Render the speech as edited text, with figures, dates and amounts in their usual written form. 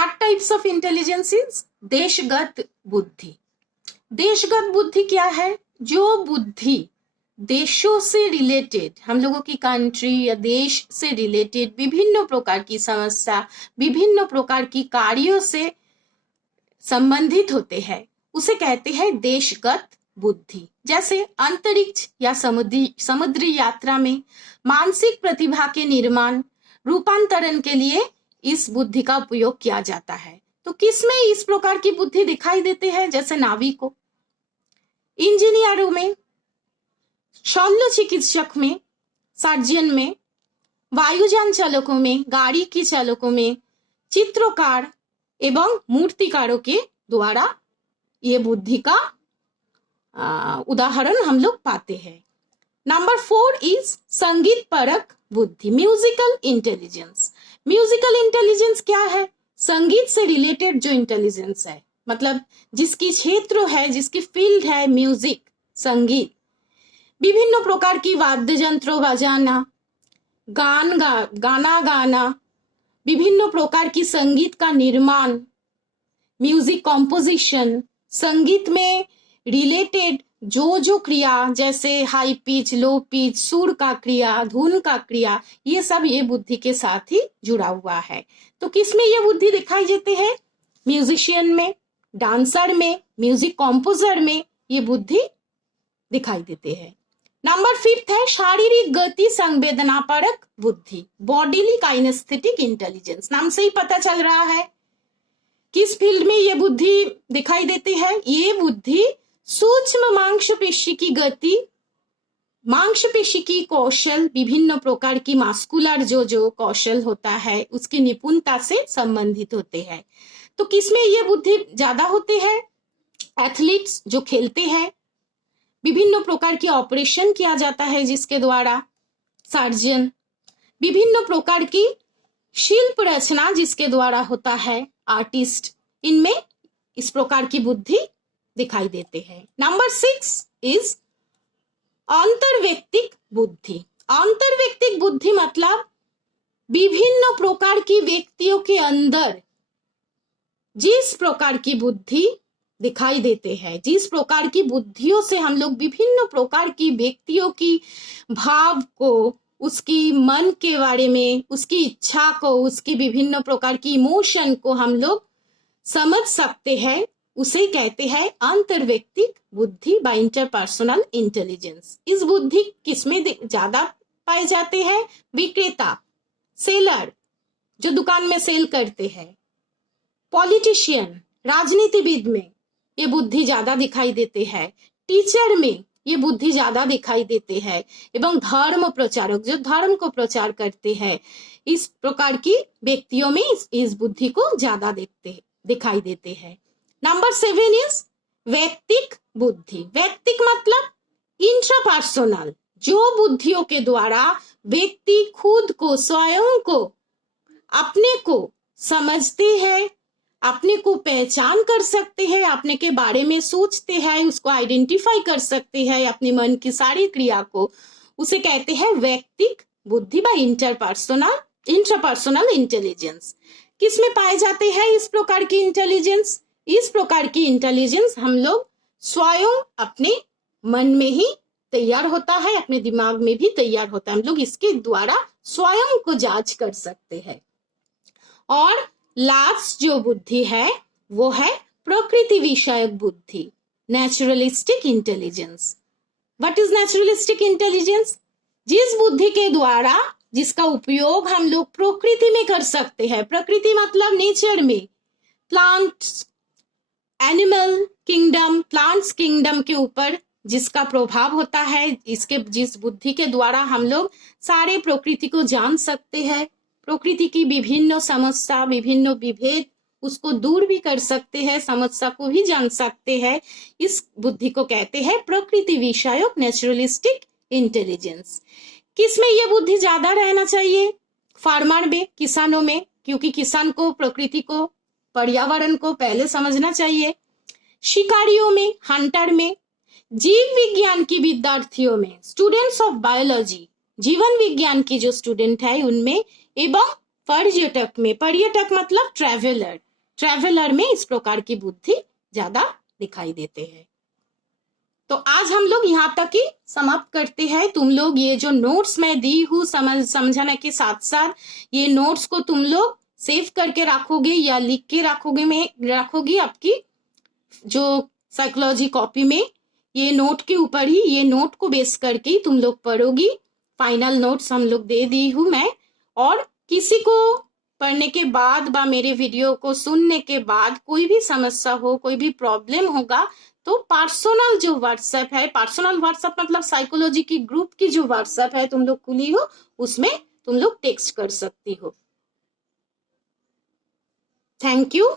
Third types of intelligence is देशगत बुद्धि। देशगत बुद्धि क्या है? जो बुद्धि देशों से रिलेटेड, हम लोगों की कंट्री या देश से रिलेटेड विभिन्न प्रकार की समस्या, विभिन्न प्रकार की कार्यों से संबंधित होते हैं, उसे कहते हैं देशगत बुद्धि। जैसे अंतरिक्ष या समुद्री यात्रा में मानसिक प्रतिभा के निर्माण, रूपांतरण के लिए इस बुद्धि का उपयोग किया जाता है। तो किसमें इस प्रकार की बुद्धि दिखाई देते हैं? जैसे नाविकों, इंजीनियरों में, शल्य चिकित्सक में, सर्जन में, वायुयान चालकों में, गाड़ी के चालकों में, चित्रकार एवं मूर्तिकारों के द्वारा ये बुद्धि का उदाहरण हम लोग पाते हैं। नंबर 4 इज संगीत परक बुद्धि, म्यूजिकल इंटेलिजेंस। म्यूजिकल इंटेलिजेंस क्या है? संगीत से रिलेटेड जो इंटेलिजेंस है, मतलब जिसकी क्षेत्र है, जिसकी फील्ड है म्यूजिक, संगीत, विभिन्न प्रकार की वाद्य यंत्रों बजाना, गाना गाना, विभिन्न प्रकार की संगीत का निर्माण, म्यूजिक कॉम्पोजिशन, संगीत में रिलेटेड जो क्रिया, जैसे हाई पिच, लो पिच, सुर का क्रिया, धुन का क्रिया, ये सब ये बुद्धि के साथ ही जुड़ा हुआ है। तो किसमें ये बुद्धि दिखाई देती है? म्यूजिशियन में, डांसर में, म्यूजिक कॉम्पोजर में ये बुद्धि दिखाई देते हैं। नंबर 5 है शारीरिक गति संवेदना परक बुद्धि, बॉडीली काइनेस्थेटिक इंटेलिजेंस। नाम से ही पता चल रहा है किस फील्ड में ये बुद्धि दिखाई देती है। ये बुद्धि सूक्ष्म मांसपेशी की गति, मांसपेशी की कौशल, विभिन्न प्रकार की मास्कुलर जो कौशल होता है उसकी निपुणता से संबंधित होते हैं। तो किसमें ये बुद्धि ज्यादा होती है? एथलीट्स जो खेलते हैं, विभिन्न प्रकार की ऑपरेशन किया जाता है जिसके द्वारा, सर्जन, विभिन्न प्रकार की शिल्प रचना जिसके द्वारा होता है, आर्टिस्ट, इनमें इस प्रकार की बुद्धि दिखाई देते हैं। नंबर 6 इज अंतर्व्यक्तिक बुद्धि। अंतर्व्यक्तिक बुद्धि मतलब विभिन्न प्रकार की व्यक्तियों के अंदर जिस प्रकार की बुद्धि दिखाई देते हैं, जिस प्रकार की बुद्धियों से हम लोग विभिन्न प्रकार की व्यक्तियों की भाव को, उसकी मन के बारे में, उसकी इच्छा को, उसकी विभिन्न प्रकार की इमोशन को हम लोग समझ सकते हैं, उसे कहते हैं अंतर्व्यक्तिक बुद्धि बाय इंटरपर्सनल इंटेलिजेंस। इस बुद्धि किसमें ज्यादा पाए जाते हैं? विक्रेता, सेलर, जो दुकान में सेल करते हैं, पॉलिटिशियन, राजनीतिविद में ये बुद्धि ज्यादा दिखाई देते हैं, टीचर में ये बुद्धि ज्यादा दिखाई देते हैं, एवं धर्म प्रचारक जो धर्म को प्रचार करते हैं, इस प्रकार की व्यक्तियों में इस बुद्धि को ज्यादा दिखाई देते हैं। नंबर 7 इज व्यक्तिक बुद्धि। व्यक्तिक मतलब इंट्रापर्सनल, जो बुद्धियों के द्वारा व्यक्ति खुद को, स्वयं को, अपने को समझते हैं, अपने को पहचान कर सकते हैं, अपने के बारे में सोचते हैं, उसको आइडेंटिफाई कर सकते हैं, अपने मन की सारी क्रिया को, उसे कहते हैं व्यक्तिक बुद्धि बाय इंट्रापर्सनल इंटेलिजेंस। किसमें पाए जाते हैं इस प्रकार की इंटेलिजेंस? इस प्रकार की इंटेलिजेंस हम लोग स्वयं अपने मन में ही तैयार होता है, अपने दिमाग में भी तैयार होता है, हम लोग इसके द्वारा स्वयं को जांच कर सकते हैं। और लास्ट जो बुद्धि है वो है प्रकृति विषयक बुद्धि, naturalistic intelligence. What is naturalistic intelligence? जिस बुद्धि के द्वारा, जिसका उपयोग हम लोग प्रकृति में कर सकते हैं, प्रकृति मतलब नेचर में, plants, animal kingdom, plants kingdom के ऊपर जिसका प्रभाव होता है, जिस बुद्धि के द्वारा हम लोग सारे प्रकृति को जान सकते हैं, प्रकृति की विभिन्न समस्या, विभिन्न विभेद, उसको दूर भी कर सकते हैं, समस्या को भी जान सकते हैं, इस बुद्धि को कहते हैं प्रकृति विषयक नेचुरलिस्टिक इंटेलिजेंस। किसमें यह बुद्धि ज्यादा रहना चाहिए? फार्मर में, किसानों में, क्योंकि किसान को प्रकृति को, पर्यावरण को पहले समझना चाहिए। शिकारियों में, हंटर में, जीव विज्ञान की विद्यार्थियों में, स्टूडेंट्स ऑफ बायोलॉजी, जीवन विज्ञान की जो स्टूडेंट है उनमें, एवं पर्यटक में, पर्यटक मतलब ट्रैवलर, ट्रेवलर में इस प्रकार की बुद्धि ज्यादा दिखाई देते हैं। तो आज हम लोग यहाँ तक ही समाप्त करते हैं। तुम लोग ये जो नोट्स मैं दी हूँ समझाने के साथ साथ ये नोट्स को तुम लोग सेव करके रखोगे या लिख के रखोगे में रखोगी आपकी जो साइकोलॉजी कॉपी में। ये नोट के ऊपर ही, ये नोट को बेस करके तुम लोग पढ़ोगी। फाइनल नोट्स हम लोग दे दी हूँ मैं। और किसी को पढ़ने के बाद बा मेरे वीडियो को सुनने के बाद कोई भी समस्या हो, कोई भी प्रॉब्लम होगा तो पर्सनल जो व्हाट्सएप है, पर्सनल व्हाट्सएप मतलब साइकोलॉजी की ग्रुप की जो व्हाट्सएप है तुम लोग खुली हो, उसमें तुम लोग टेक्स्ट कर सकती हो। Thank you.